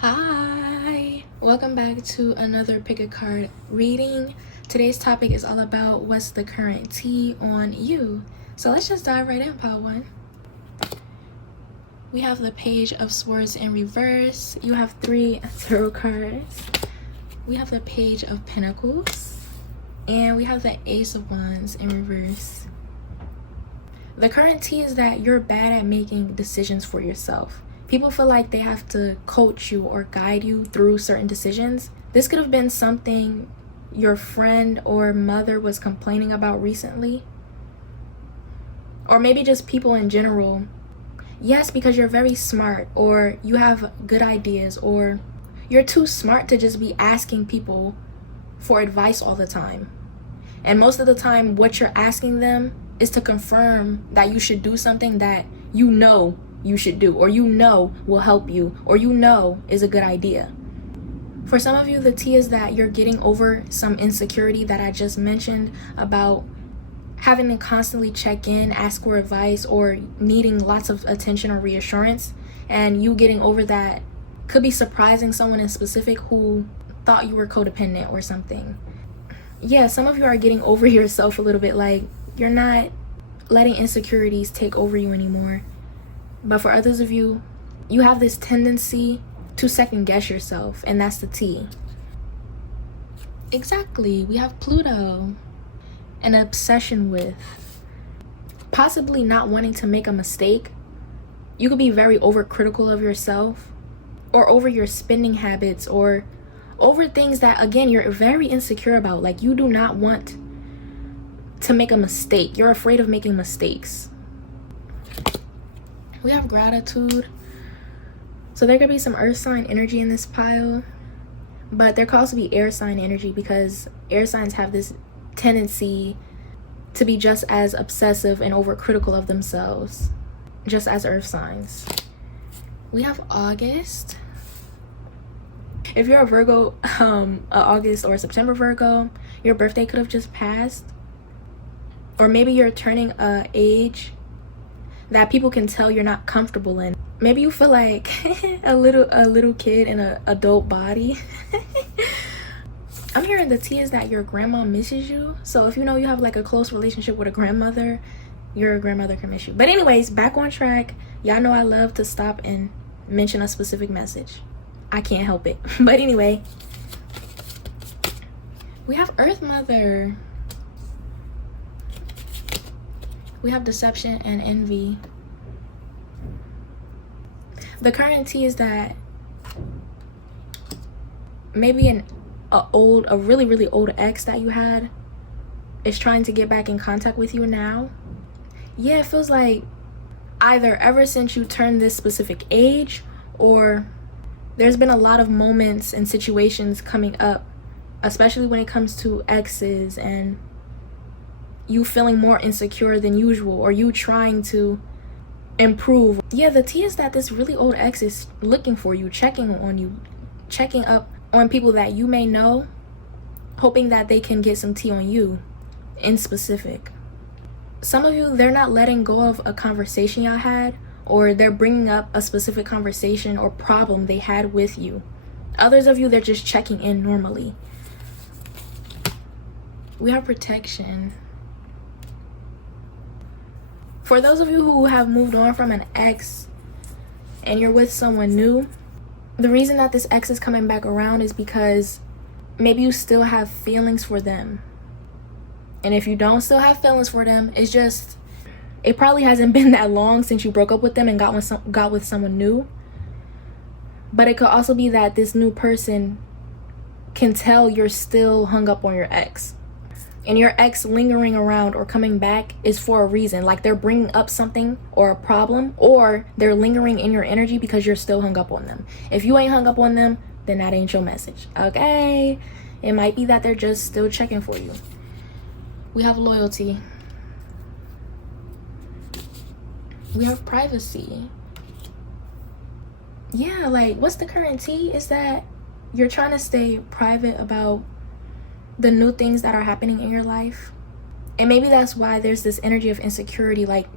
Hi, welcome back to another pick a card reading. Today's topic is all about what's the current tea on you. So let's just dive right in, pile one. We have the Page of Swords in reverse. You have 3 tarot cards. We have the Page of Pentacles, and we have the Ace of Wands in reverse. The current tea is that you're bad at making decisions for yourself. People feel like they have to coach you or guide you through certain decisions. This could have been something your friend or mother was complaining about recently. Or maybe just people in general. Yes, because you're very smart, or you have good ideas, or you're too smart to just be asking people for advice all the time. And most of the time, what you're asking them is to confirm that you should do something that you know you should do, or you know will help you, or you know is a good idea. For some of you, the tea is that you're getting over some insecurity that I just mentioned about having to constantly check in, ask for advice, or needing lots of attention or reassurance. And you getting over that could be surprising someone in specific who thought you were codependent or something. Yeah, some of you are getting over yourself a little bit, like you're not letting insecurities take over you anymore. But for others of you, you have this tendency to second guess yourself, and that's the tea. Exactly, we have Pluto. An obsession with possibly not wanting to make a mistake. You could be very overcritical of yourself, or over your spending habits, or over things that, again, you're very insecure about. Like, you do not want to make a mistake. You're afraid of making mistakes. We have Gratitude. So there could be some earth sign energy in this pile, but there could also be air sign energy, because air signs have this tendency to be just as obsessive and overcritical of themselves, just as earth signs. We have August. If you're a Virgo, August or September Virgo, your birthday could have just passed, or maybe you're turning a age that people can tell you're not comfortable in. Maybe you feel like a little kid in an adult body. I'm hearing the tea is that your grandma misses you. So if you know you have like a close relationship with a grandmother, your grandmother can miss you. But anyways, back on track. Y'all know I love to stop and mention a specific message. I can't help it. But anyway, we have Earth Mother. We have Deception and Envy. The current tea is that maybe a really old ex that you had is trying to get back in contact with you now. Yeah, it feels like either ever since you turned this specific age, or there's been a lot of moments and situations coming up, especially when it comes to exes, and you feeling more insecure than usual, or you trying to improve. Yeah, the tea is that this really old ex is looking for you, checking on you, checking up on people that you may know, hoping that they can get some tea on you in specific. Some of you, they're not letting go of a conversation y'all had, or they're bringing up a specific conversation or problem they had with you. Others of you, they're just checking in normally. We have Protection. For those of you who have moved on from an ex and you're with someone new, the reason that this ex is coming back around is because maybe you still have feelings for them. And if you don't still have feelings for them, it's just, it probably hasn't been that long since you broke up with them and got with someone new. But it could also be that this new person can tell you're still hung up on your ex. And your ex lingering around or coming back is for a reason. Like, they're bringing up something or a problem, or they're lingering in your energy because you're still hung up on them. If you ain't hung up on them, then that ain't your message, okay? It might be that they're just still checking for you. We have Loyalty. We have Privacy. Yeah, like, what's the current tea is that you're trying to stay private about the new things that are happening in your life. And maybe that's why there's this energy of insecurity, like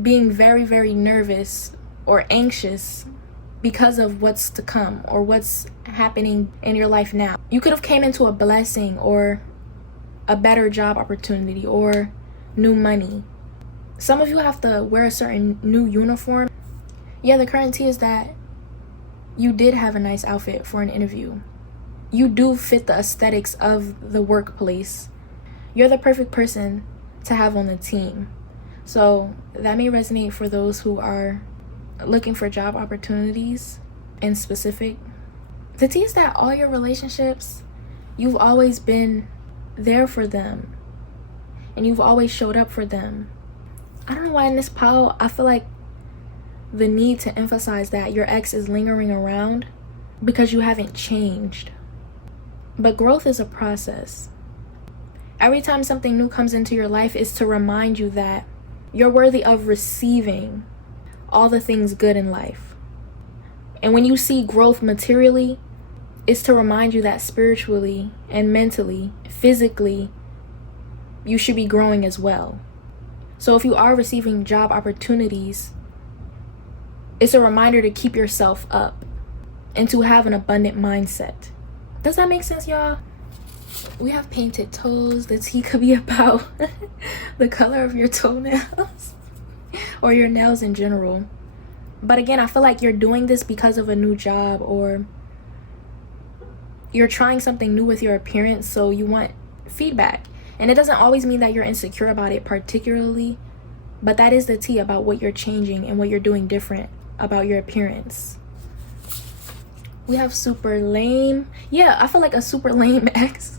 being very nervous or anxious because of what's to come or what's happening in your life now. You could have came into a blessing or a better job opportunity or new money. Some of you have to wear a certain new uniform. Yeah, the current tea is that you did have a nice outfit for an interview. You do fit the aesthetics of the workplace. You're the perfect person to have on the team. So that may resonate for those who are looking for job opportunities in specific. The tea is that all your relationships, you've always been there for them and you've always showed up for them. I don't know why in this pile I feel like the need to emphasize that your ex is lingering around because you haven't changed. But growth is a process. Every time something new comes into your life is to remind you that you're worthy of receiving all the things good in life. And when you see growth materially, it's to remind you that spiritually and mentally, physically, you should be growing as well. So if you are receiving job opportunities, it's a reminder to keep yourself up and to have an abundant mindset. Does that make sense, y'all? We have painted toes. The tea could be about the color of your toenails or your nails in general. But again, I feel like you're doing this because of a new job or you're trying something new with your appearance, so you want feedback. And it doesn't always mean that you're insecure about it particularly, but that is the tea about what you're changing and what you're doing different about your appearance. We have super lame. Yeah, I feel like a super lame ex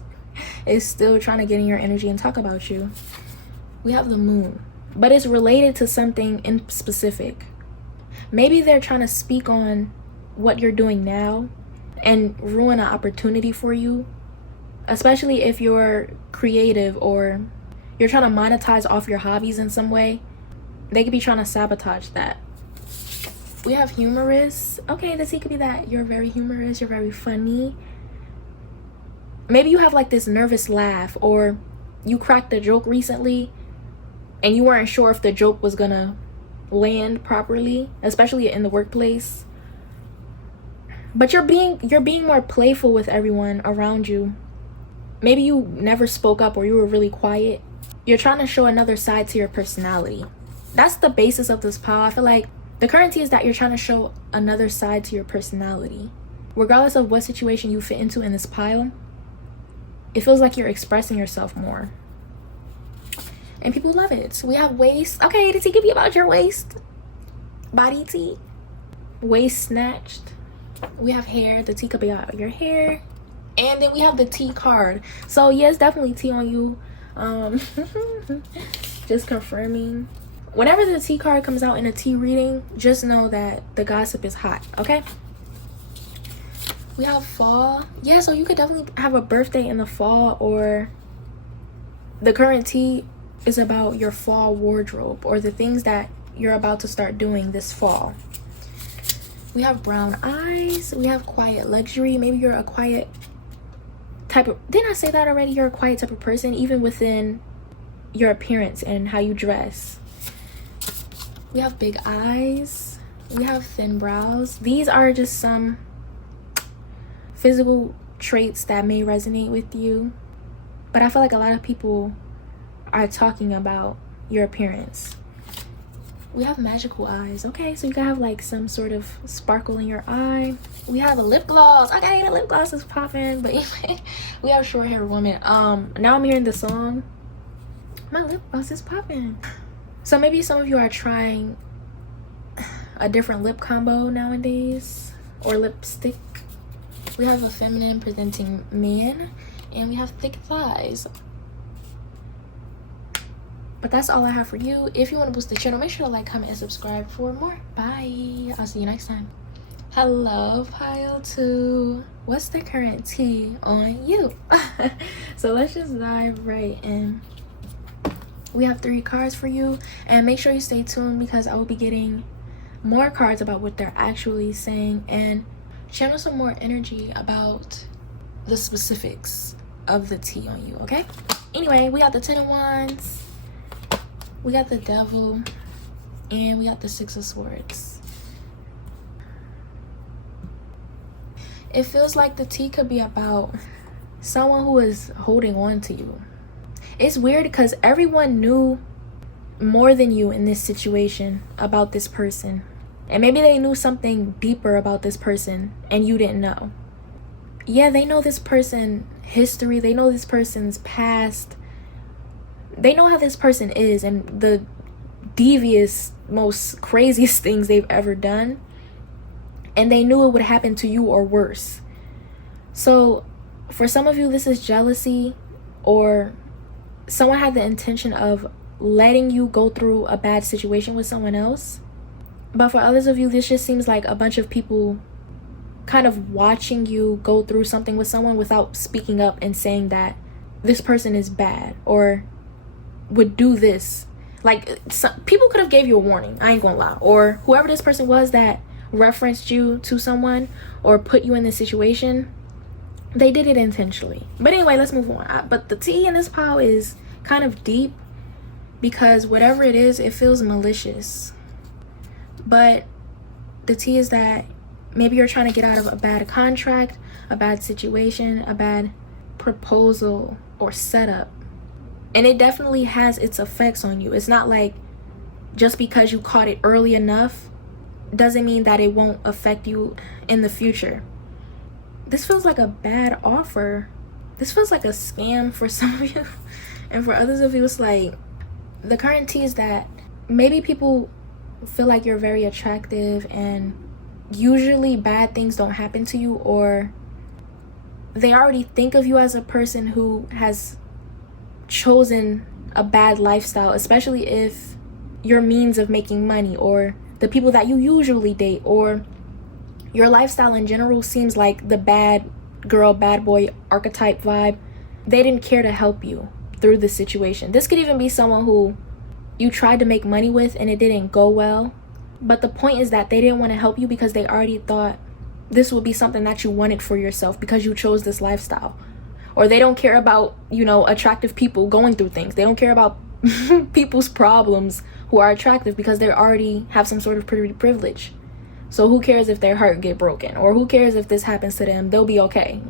is still trying to get in your energy and talk about you. We have the moon, but it's related to something in specific. Maybe they're trying to speak on what you're doing now and ruin an opportunity for you, especially if you're creative or you're trying to monetize off your hobbies in some way. They could be trying to sabotage that. We have humorous. Okay, the tea could be that you're very humorous, you're very funny. Maybe you have like this nervous laugh, or you cracked a joke recently and you weren't sure if the joke was gonna land properly, especially in the workplace. But you're being more playful with everyone around you. Maybe you never spoke up or you were really quiet. You're trying to show another side to your personality. That's the basis of this pile. I feel like the current tea is that you're trying to show another side to your personality. Regardless of what situation you fit into in this pile, it feels like you're expressing yourself more. And people love it. So we have waist. Okay, the tea could be about your waist. Body tea. Waist snatched. We have hair. The tea could be about your hair. And then we have the tea card. So yes, definitely tea on you. Just confirming. Whenever the tea card comes out in a tea reading, just know that the gossip is hot, okay? We have fall. Yeah, so you could definitely have a birthday in the fall, or the current tea is about your fall wardrobe or the things that you're about to start doing this fall. We have brown eyes. We have quiet luxury. Maybe you're a quiet type of, didn't I say that already? You're a quiet type of person, even within your appearance and how you dress. We have big eyes. We have thin brows. These are just some physical traits that may resonate with you, but I feel like a lot of people are talking about your appearance. We have magical eyes. Okay, so you can have like some sort of sparkle in your eye. We have a lip gloss. Okay, the lip gloss is popping. But anyway, we have short hair woman. Now I'm hearing the song. My lip gloss is popping. So maybe some of you are trying a different lip combo nowadays, or lipstick. We have a feminine presenting man, and we have thick thighs. But that's all I have for you. If you want to boost the channel, make sure to like, comment, and subscribe for more. Bye. I'll see you next time. Hello, pile 2. What's the current tea on you? So let's just dive right in. We have 3 cards for you, and make sure you stay tuned because I will be getting more cards about what they're actually saying and channel some more energy about the specifics of the tea on you, okay? Anyway, we got the 10 of Wands, we got the Devil, and we got the 6 of Swords. It feels like the tea could be about someone who is holding on to you. It's weird because everyone knew more than you in this situation about this person. And maybe they knew something deeper about this person and you didn't know. Yeah, they know this person's history. They know this person's past. They know how this person is and the devious, most craziest things they've ever done. And they knew it would happen to you or worse. So for some of you, this is jealousy, or someone had the intention of letting you go through a bad situation with someone else. But for others of you, this just seems like a bunch of people kind of watching you go through something with someone without speaking up and saying that this person is bad or would do this. Like, people could have gave you a warning, I ain't gonna lie. Or whoever this person was that referenced you to someone or put you in this situation, they did it intentionally. But anyway, let's move on. But the tea in this pile is kind of deep because whatever it is, it feels malicious. But the tea is that maybe you're trying to get out of a bad contract, a bad situation, a bad proposal or setup. And it definitely has its effects on you. It's not like just because you caught it early enough doesn't mean that it won't affect you in the future. This feels like a bad offer. This feels like a scam for some of you. And for others of you, it's like the current tea is that maybe people feel like you're very attractive and usually bad things don't happen to you, or they already think of you as a person who has chosen a bad lifestyle, especially if your means of making money or the people that you usually date or your lifestyle in general seems like the bad girl, bad boy archetype vibe. They didn't care to help you through this situation. This could even be someone who you tried to make money with and it didn't go well. But the point is that they didn't want to help you because they already thought this would be something that you wanted for yourself because you chose this lifestyle. Or they don't care about, attractive people going through things. They don't care about people's problems who are attractive because they already have some sort of privilege. So who cares if their heart get broken? Or who cares if this happens to them? They'll be okay.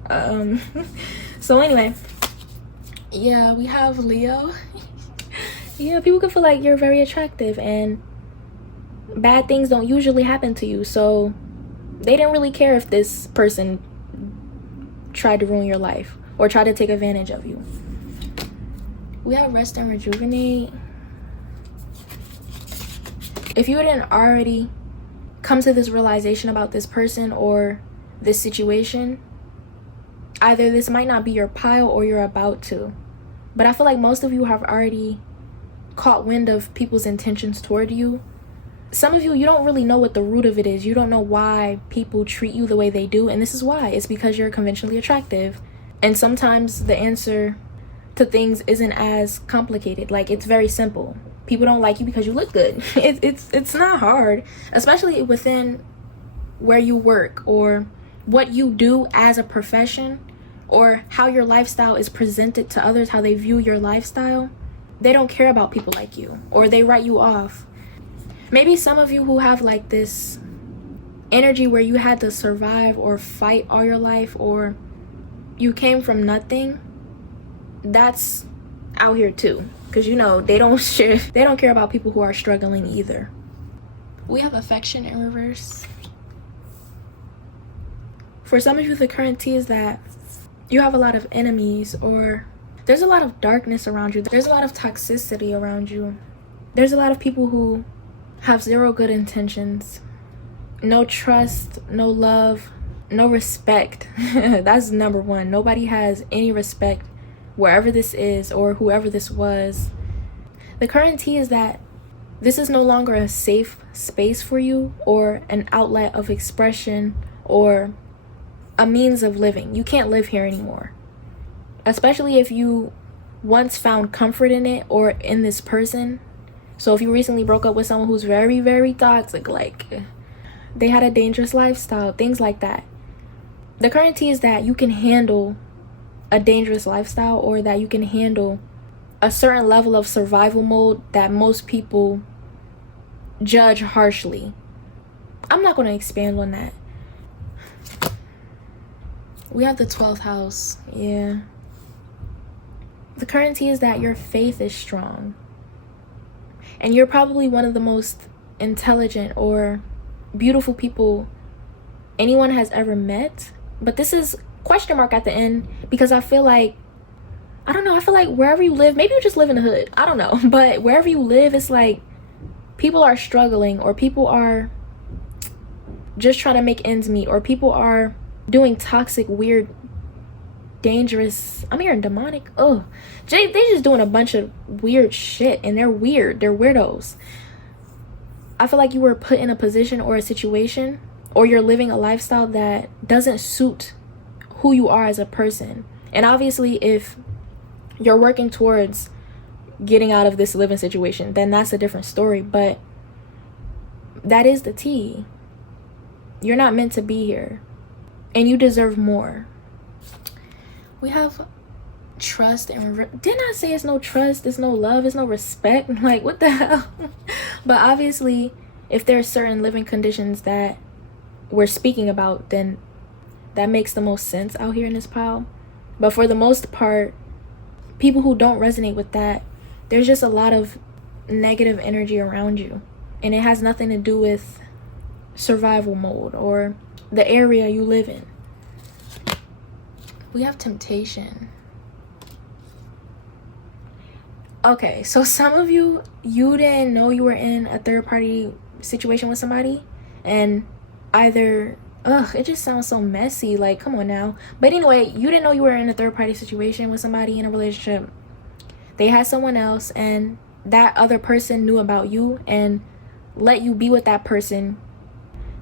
So anyway, yeah, we have Leo. Yeah, people can feel like you're very attractive and bad things don't usually happen to you. So they didn't really care if this person tried to ruin your life or tried to take advantage of you. We have rest and rejuvenate. If you didn't already come to this realization about this person or this situation, either this might not be your pile or you're about to. But I feel like most of you have already caught wind of people's intentions toward you. Some of you, you don't really know what the root of it is. You don't know why people treat you the way they do. And this is why. It's because you're conventionally attractive. And sometimes the answer to things isn't as complicated. Like, it's very simple. People don't like you because you look good. It's not hard, especially within where you work or what you do as a profession or how your lifestyle is presented to others, how they view your lifestyle. They don't care about people like you, or they write you off. Maybe some of you who have like this energy where you had to survive or fight all your life, or you came from nothing, that's out here too. Because they don't care about people who are struggling either. We have affection in reverse. For some of you, the current tea is that you have a lot of enemies, or there's a lot of darkness around you. There's a lot of toxicity around you. There's a lot of people who have zero good intentions. No trust, no love, no respect. That's number one. Nobody has any respect wherever this is or whoever this was. The current tea is that this is no longer a safe space for you or an outlet of expression or a means of living. You can't live here anymore. Especially if you once found comfort in it or in this person. So if you recently broke up with someone who's very, very toxic, like they had a dangerous lifestyle, things like that. The current tea is that you can handle a dangerous lifestyle, or that you can handle a certain level of survival mode that most people judge harshly. I'm not going to expand on that. We have the 12th house. Yeah. The current tea is that your faith is strong. And you're probably one of the most intelligent or beautiful people anyone has ever met. But this is question mark at the end, because I feel like, I don't know, I feel like wherever you live, maybe you just live in the hood, I don't know, but wherever you live, it's like people are struggling, or people are just trying to make ends meet, or people are doing toxic, weird, dangerous, I'm hearing demonic, they just doing a bunch of weird shit, and they're weird, they're weirdos. I feel like you were put in a position or a situation, or you're living a lifestyle that doesn't suit who you are as a person. And obviously, if you're working towards getting out of this living situation, then that's a different story. But that is the tea. You're not meant to be here, and you deserve more. We have trust and didn't I say it's no trust, it's no love, it's no respect? Like, what the hell? But obviously, if there's certain living conditions that we're speaking about, then that makes the most sense out here in this pile. But for the most part, people who don't resonate with that, there's just a lot of negative energy around you, and it has nothing to do with survival mode or the area you live in. We have temptation. Okay, so some of you didn't know you were in a third party situation with somebody, and either it just sounds so messy, like, come on now. But anyway, you didn't know you were in a third party situation with somebody in a relationship. They had someone else, and that other person knew about you and let you be with that person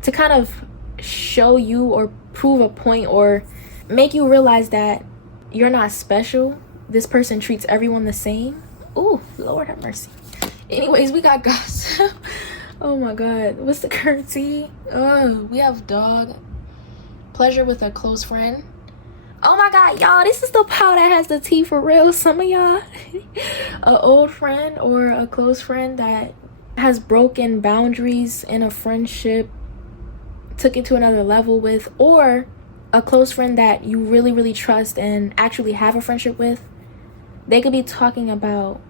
to kind of show you or prove a point or make you realize that you're not special. This person treats everyone the same. Ooh, Lord have mercy. Anyways, we got gossip. Oh my god, what's the currency? We have dog. Pleasure with a close friend. Oh my god, y'all, this is the pile that has the tea for real. Some of y'all, an old friend or a close friend that has broken boundaries in a friendship, took it to another level with, or a close friend that you really, really trust and actually have a friendship with. They could be talking about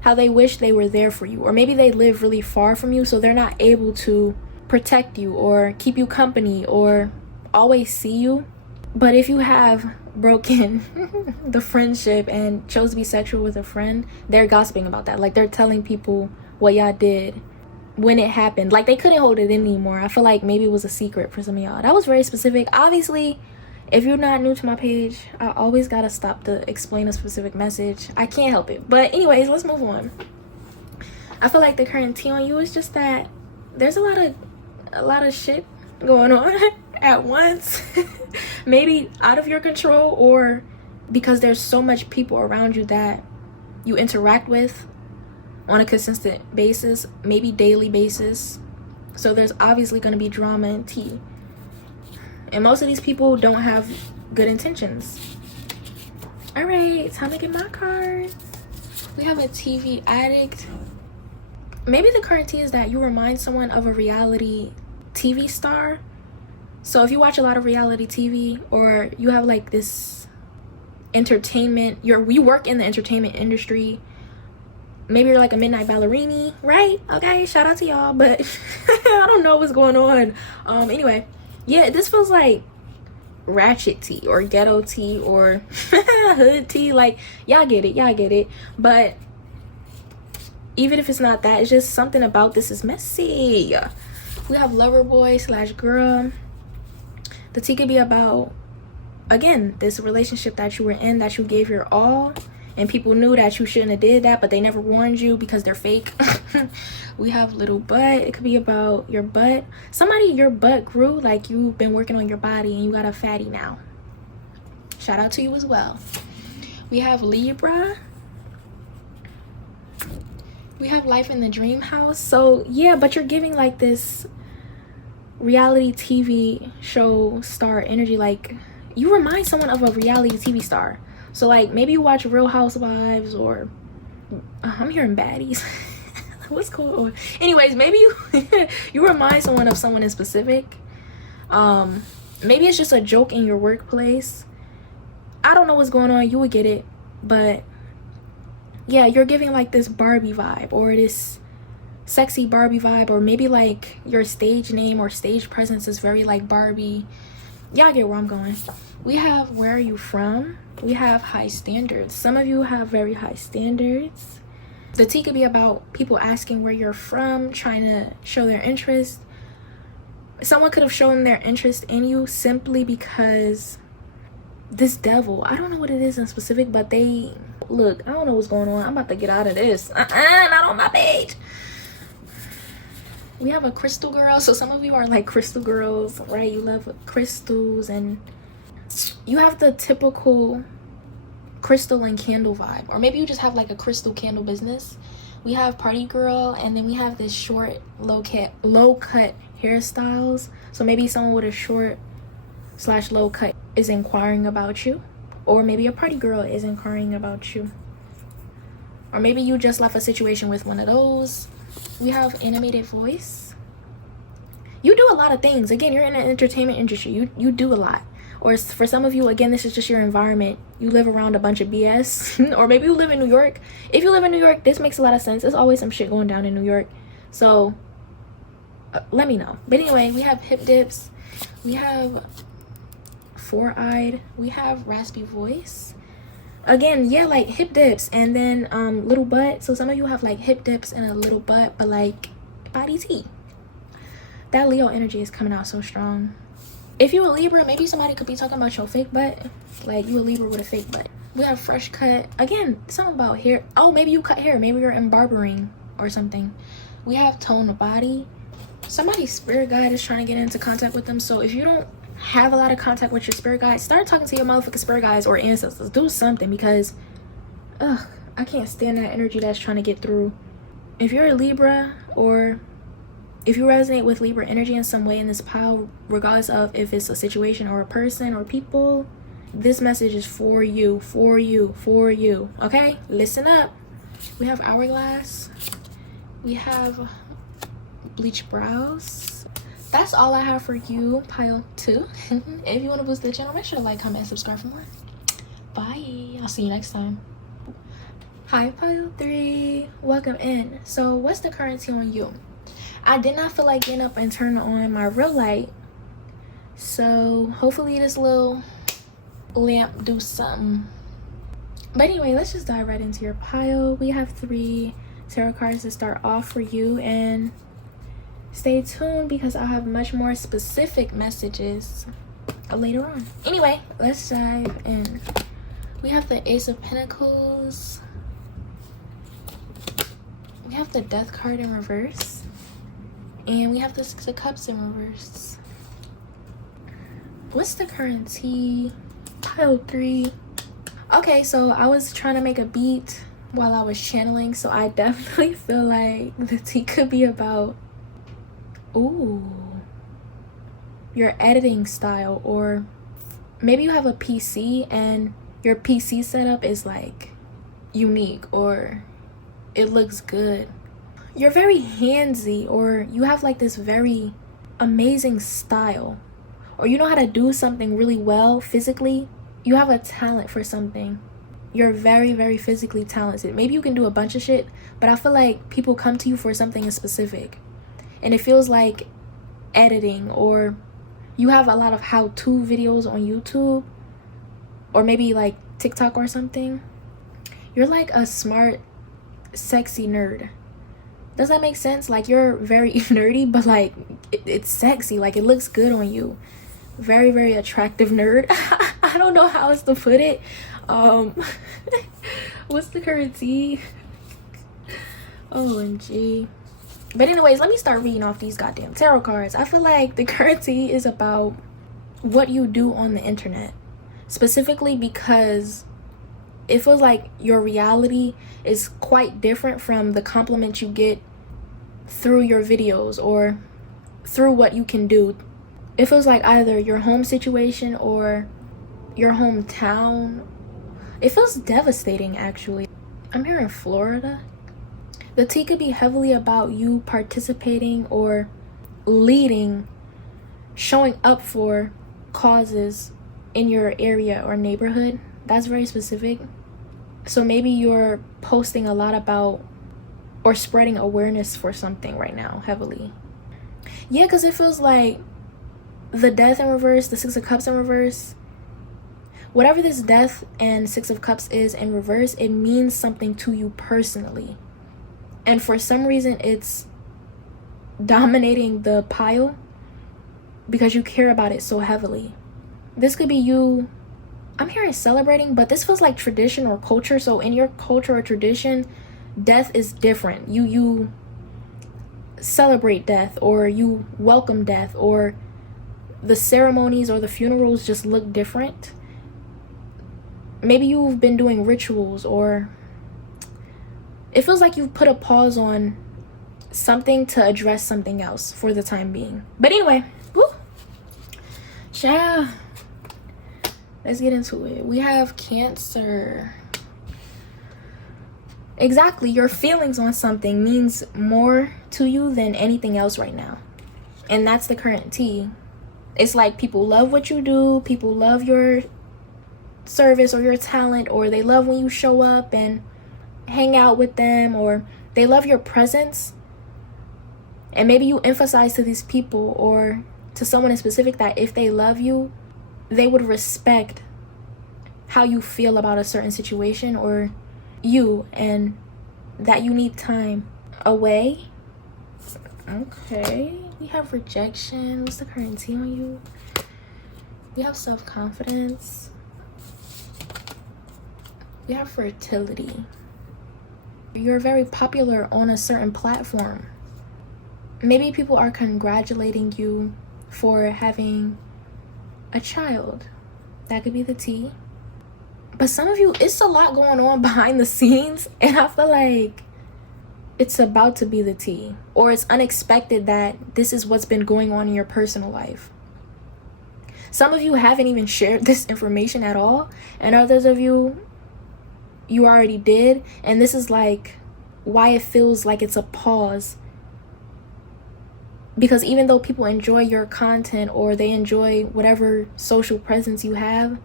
how they wish they were there for you, or maybe they live really far from you, so they're not able to protect you or keep you company or always see you. But if you have broken the friendship and chose to be sexual with a friend, they're gossiping about that. Like, they're telling people what y'all did when it happened. Like, they couldn't hold it in anymore. I feel like maybe it was a secret for some of y'all. That was very specific. Obviously, if you're not new to my page, I always gotta stop to explain a specific message. I can't help it. But anyways, let's move on. I feel like the current tea on you is just that there's a lot of shit going on at once. Maybe out of your control, or because there's so much people around you that you interact with on a consistent basis, maybe daily basis. So there's obviously going to be drama and tea. And most of these people don't have good intentions. All right, time to get my card. We have a TV addict. Maybe the current tea is that you remind someone of a reality TV star. So if you watch a lot of reality TV, or you have like this entertainment, you work in the entertainment industry, maybe you're like a midnight ballerini, right? Okay, shout out to y'all, but I don't know what's going on. Anyway, yeah, this feels like ratchet tea or ghetto tea or hood tea. Like, y'all get it. But even if it's not that, it's just something about this is messy. We have lover boy / girl. The tea could be about, again, this relationship that you were in, that you gave your all, and people knew that you shouldn't have did that, but they never warned you because they're fake. We have little butt. It could be about your butt. Your butt grew, like you've been working on your body and you got a fatty now. Shout out to you as well. We have Libra. We have life in the dream house. So yeah, but you're giving like this reality TV show star energy. Like, you remind someone of a reality TV star. So like, maybe you watch Real Housewives, or I'm hearing baddies. What's going on? Anyways, maybe you you remind someone of someone in specific. maybe it's just a joke in your workplace. I don't know what's going on. You would get it. But yeah, you're giving like this Barbie vibe, or this sexy Barbie vibe, or maybe like your stage name or stage presence is very like Barbie. Y'all get where I'm going. We have where are you from? We have high standards. Some of you have very high standards. The tea could be about people asking where you're from, trying to show their interest. Someone could have shown their interest in you simply because this devil, I don't know what it is in specific, but they look, I don't know what's going on. I'm about to get out of this. Not on my page. We have a crystal girl. So some of you are like crystal girls, right? You love crystals, and you have the typical crystal and candle vibe, or maybe you just have like a crystal candle business. We have party girl, and then we have this short low cut hairstyles. So maybe someone with a short / low cut is inquiring about you, or maybe a party girl is inquiring about you, or maybe you just left a situation with one of those. We have animated voice. You do a lot of things. Again, you're in the entertainment industry. You do a lot. Or for some of you, again, this is just your environment. You live around a bunch of BS. Or maybe you live in New York. If you live in New York, this makes a lot of sense. There's always some shit going down in New York. So let me know. But anyway, we have hip dips. We have four-eyed. We have raspy voice. Again, yeah, like hip dips and then little butt. So some of you have like hip dips and a little butt, but like body tea. That Leo energy is coming out so strong. If you're a Libra, maybe somebody could be talking about your fake butt. Like you a Libra with a fake butt. We have fresh cut. Again, something about hair. Oh, maybe you cut hair. Maybe you're in barbering or something. We have tone of body. Somebody's spirit guide is trying to get into contact with them. So if you don't have a lot of contact with your spirit guides, start talking to your motherfucking spirit guides or ancestors. Do something, because I can't stand that energy that's trying to get through. If you're a Libra, or if you resonate with Libra energy in some way in this pile, regardless of if it's a situation or a person or people, this message is for you, for you, for you. Okay, listen up. We have hourglass. We have bleach brows. That's all I have for you, pile 2. If you want to boost the channel, make sure to like, comment, and subscribe for more. Bye. I'll see you next time. Hi, pile 3. Welcome in. So what's the currency on you? I did not feel like getting up and turning on my real light, so hopefully this little lamp do something. But anyway, let's just dive right into your pile. We have 3 tarot cards to start off for you, and stay tuned because I'll have much more specific messages later on. Anyway, let's dive in. We have the Ace of Pentacles. We have the Death card in reverse. And we have the 6 of Cups in reverse. What's the currency? Pile 3. Okay, so I was trying to make a beat while I was channeling, so I definitely feel like the tea could be about, ooh, your editing style, or maybe you have a PC and your PC setup is like unique, or it looks good. You're very handsy, or you have like this very amazing style, or you know how to do something really well physically. You have a talent for something. You're very, very physically talented. Maybe you can do a bunch of shit, but I feel like people come to you for something in specific, and it feels like editing, or you have a lot of how-to videos on YouTube, or maybe like TikTok or something. You're like a smart, sexy nerd. Does that make sense? Like you're very nerdy, but like it's sexy. Like it looks good on you. Very, very attractive nerd. I don't know how else to put it. What's the currency? OMG. But anyways, let me start reading off these goddamn tarot cards. I feel like the currency is about what you do on the internet, specifically because it feels like your reality is quite different from the compliments you get through your videos or through what you can do. It feels like either your home situation or your hometown. It feels devastating, actually. I'm here in Florida. The tea could be heavily about you participating or leading, showing up for causes in your area or neighborhood. That's very specific. So maybe you're posting a lot about or spreading awareness for something right now heavily. Yeah, because it feels like the Death in reverse, the Six of Cups in reverse, whatever this Death and Six of Cups is in reverse, it means something to you personally. And for some reason, it's dominating the pile because you care about it so heavily. This could be you, I'm hearing celebrating, but this feels like tradition or culture. So in your culture or tradition, death is different. You celebrate death, or you welcome death, or the ceremonies or the funerals just look different. Maybe you've been doing rituals, or it feels like you've put a pause on something to address something else for the time being. But anyway, woo, yeah, let's get into it. We have Cancer. Exactly, your feelings on something means more to you than anything else right now. And that's the current tea. It's like people love what you do, people love your service or your talent, or they love when you show up and hang out with them, or they love your presence. And maybe you emphasize to these people or to someone in specific that if they love you, they would respect how you feel about a certain situation or you, and that you need time away. Okay, we have rejection. What's the current tea on you? We have self-confidence. We have fertility. You're very popular on a certain platform. Maybe people are congratulating you for having a child. That could be the tea. But some of you, it's a lot going on behind the scenes, and I feel like it's about to be the tea, or it's unexpected that this is what's been going on in your personal life. Some of you haven't even shared this information at all, and others of you already did, and this is like why it feels like it's a pause. Because even though people enjoy your content or they enjoy whatever social presence you have,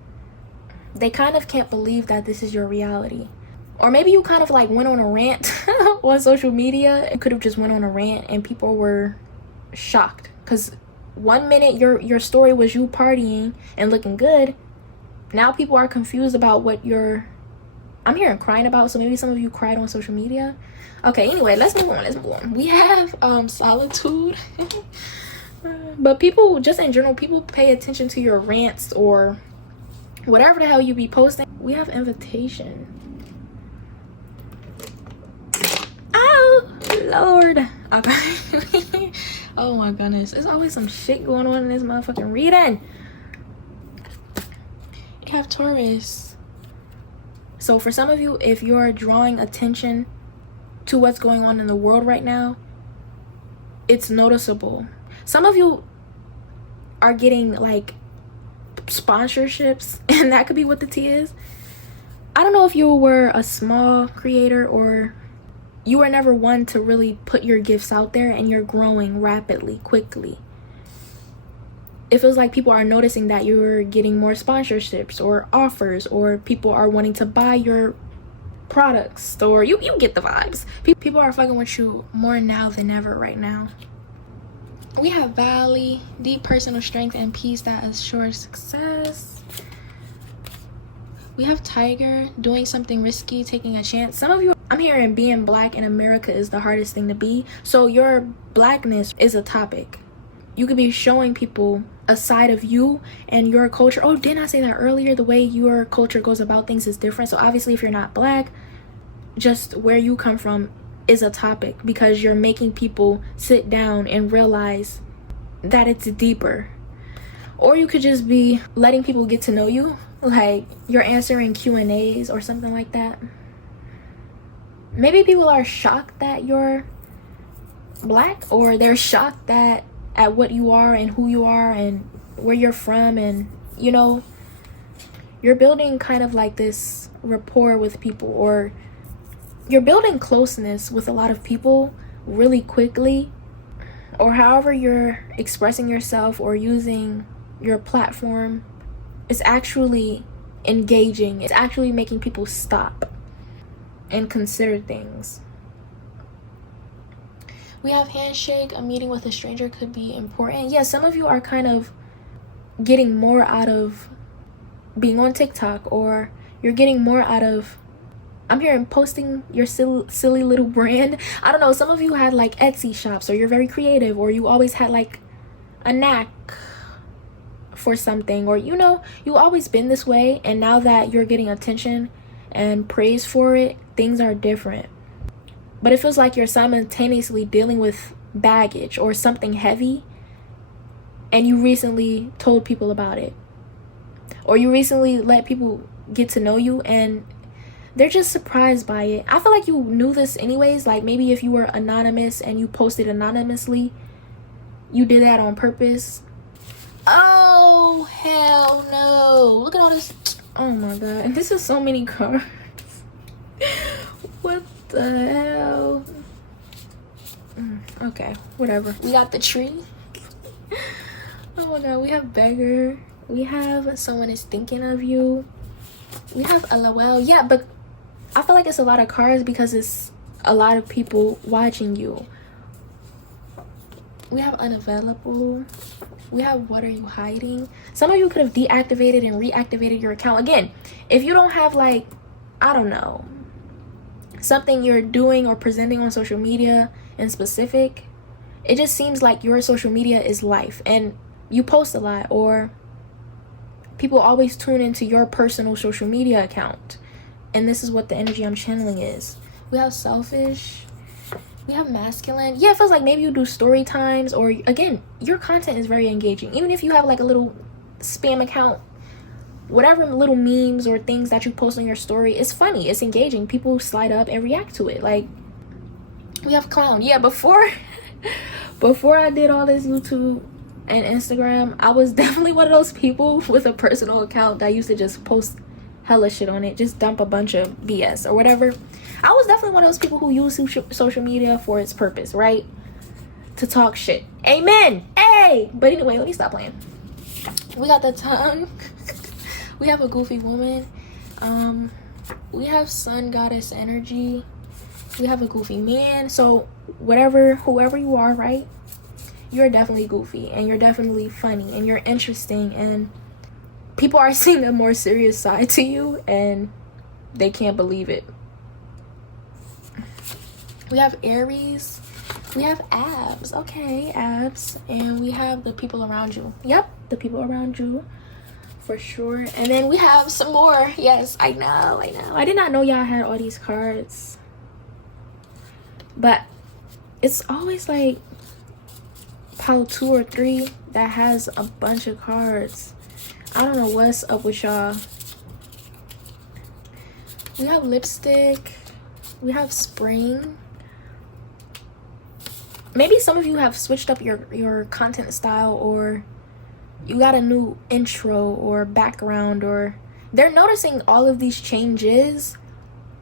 they kind of can't believe that this is your reality. Or maybe you kind of like went on a rant on social media. You could have just went on a rant and people were shocked. Because 1 minute your story was you partying and looking good. Now people are confused about what I'm hearing crying about. So maybe some of you cried on social media. Okay, anyway, let's move on. We have solitude. But people, just in general, people pay attention to your rants or whatever the hell you be posting. We have invitation. Oh Lord. Okay. Oh my goodness, there's always some shit going on in this motherfucking reading. You have Taurus. So for some of you, if you're drawing attention to what's going on in the world right now, it's noticeable. Some of you are getting like sponsorships, and that could be what the tea is. I don't know if you were a small creator or you were never one to really put your gifts out there, and you're growing rapidly, quickly. It feels like people are noticing that you're getting more sponsorships or offers, or people are wanting to buy your products, or you get the vibes. People are fucking with you more now than ever right now. We have Valley, deep personal strength and peace that assures success. We have Tiger, doing something risky, taking a chance. Some of you, I'm hearing being black in America is the hardest thing to be. So your blackness is a topic. You could be showing people a side of you and your culture. Oh, didn't I say that earlier? The way your culture goes about things is different. So obviously if you're not black, just where you come from is a topic, because you're making people sit down and realize that it's deeper. Or you could just be letting people get to know you, like you're answering Q&As or something like that. Maybe people are shocked that you're black, or they're shocked at what you are and who you are and where you're from, and you know, you're building kind of like this rapport with people, or you're building closeness with a lot of people really quickly, or however you're expressing yourself or using your platform is actually engaging. It's actually making people stop and consider things. We have handshake. A meeting with a stranger could be important. Yeah, some of you are kind of getting more out of being on TikTok, or you're getting more out of, I'm hearing, posting your silly little brand. I don't know, some of you had like Etsy shops, or you're very creative, or you always had like a knack for something, or you know, you always been this way, and now that you're getting attention and praise for it, things are different. But it feels like you're simultaneously dealing with baggage or something heavy, and you recently told people about it, or you recently let people get to know you and they're just surprised by it. I feel like you knew this anyways. Like maybe if you were anonymous and you posted anonymously, you did that on purpose. Oh hell no, look at all this. Oh my god, this is so many cards. What the hell? Okay, whatever. We got the tree. Oh my god, we have beggar. We have someone is thinking of you. We have LOL. Yeah, but I feel like it's a lot of cards because it's a lot of people watching you. We have unavailable. We have what are you hiding? Some of you could have deactivated and reactivated your account. Again, if you don't have like, I don't know, something you're doing or presenting on social media in specific, it just seems like your social media is life and you post a lot, or people always tune into your personal social media account, and this is what the energy I'm channeling is. We have selfish. We have masculine. Yeah, it feels like maybe you do story times, or again, your content is very engaging. Even if you have like a little spam account, whatever little memes or things that you post on your story, it's funny, it's engaging. People slide up and react to it. Like, we have clown. Yeah, before I did all this YouTube and Instagram, I was definitely one of those people with a personal account that used to just post hella shit on it, just dump a bunch of BS or whatever. I was definitely one of those people who use social media for its purpose, right? To talk shit. Amen. Hey. But anyway, let me stop playing. We got the tongue. We have a goofy woman. We have sun goddess energy. We have a goofy man. So whoever you are, right? You're definitely goofy, and you're definitely funny, and you're interesting, and people are seeing a more serious side to you and they can't believe it. We have Aries. We have abs. Okay, abs. And we have the people around you. Yep, the people around you for sure. And then we have some more. Yes, I know. I did not know y'all had all these cards, but it's always like pile 2 or 3 that has a bunch of cards. I don't know what's up with y'all. We have lipstick. We have spring. Maybe some of you have switched up your content style, or you got a new intro or background, or they're noticing all of these changes,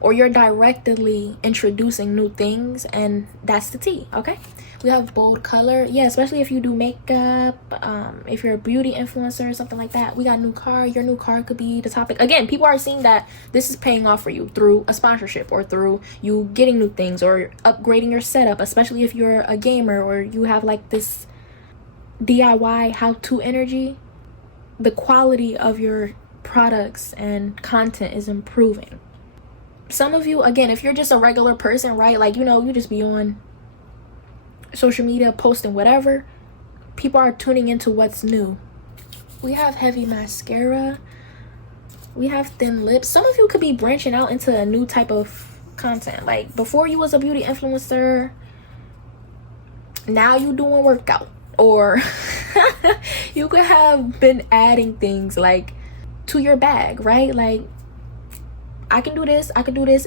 or you're directly introducing new things, and that's the tea. Okay, we have bold color. Yeah, especially if you do makeup, if you're a beauty influencer or something like that. We got new car. Your new car could be the topic. Again, people are seeing that this is paying off for you through a sponsorship, or through you getting new things, or upgrading your setup, especially if you're a gamer or you have like this DIY how-to energy. The quality of your products and content is improving. Some of you, again, if you're just a regular person, right, like, you know, you just be on social media posting whatever, people are tuning into what's new. We have heavy mascara. We have thin lips. Some of you could be branching out into a new type of content. Like, before you was a beauty influencer, now you doing workout, or you could have been adding things like to your bag, right? Like, I can do this, and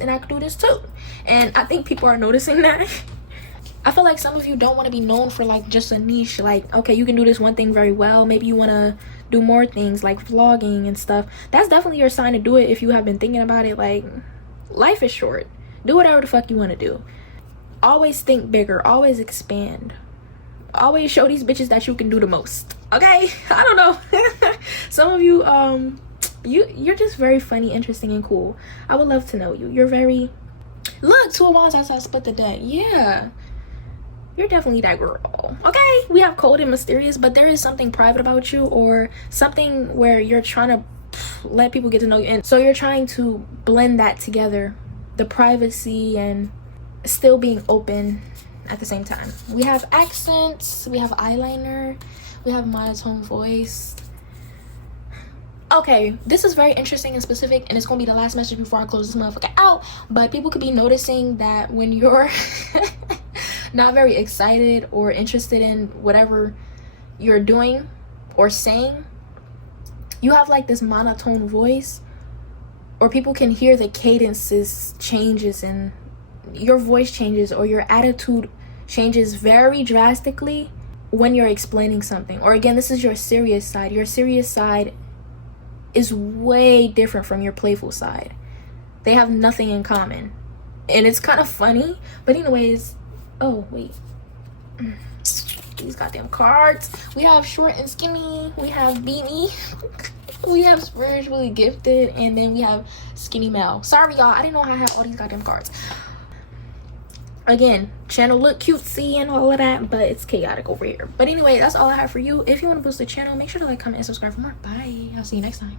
I can do this too. And I think people are noticing that. I feel like some of you don't want to be known for like just a niche. Like, okay, you can do this one thing very well. Maybe you want to do more things like vlogging and stuff. That's definitely your sign to do it if you have been thinking about it. Like, life is short. Do whatever the fuck you want to do. Always think bigger. Always expand. always show these bitches that you can do the most. Okay? I don't know. Some of you, you're just very funny, interesting, and cool. I would love to know you. You're very... Look, 2 of Wands, that's how I split the deck. Yeah. You're definitely that girl. Okay? We have cold and mysterious, but there is something private about you, or something where you're trying to let people get to know you. And so you're trying to blend that together. The privacy and still being open at the same time. We have accents, we have eyeliner, we have monotone voice. Okay, this is very interesting and specific, and it's gonna be the last message before I close this motherfucker out. But people could be noticing that when you're not very excited or interested in whatever you're doing or saying, you have like this monotone voice, or people can hear the cadences changes and your voice changes, or your attitude changes very drastically when you're explaining something. Or again, this is your serious side. Your serious side is way different from your playful side. They have nothing in common, and it's kind of funny. But anyways, oh wait, these goddamn cards. We have short and skinny, we have beanie, we have spiritually gifted, and then we have skinny male. Sorry y'all, I didn't know I had all these goddamn cards. Again, channel look cutesy and all of that, but it's chaotic over here. But anyway, that's all I have for you. If you want to boost the channel, make sure to like, comment, and subscribe for more. Bye. I'll see you next time.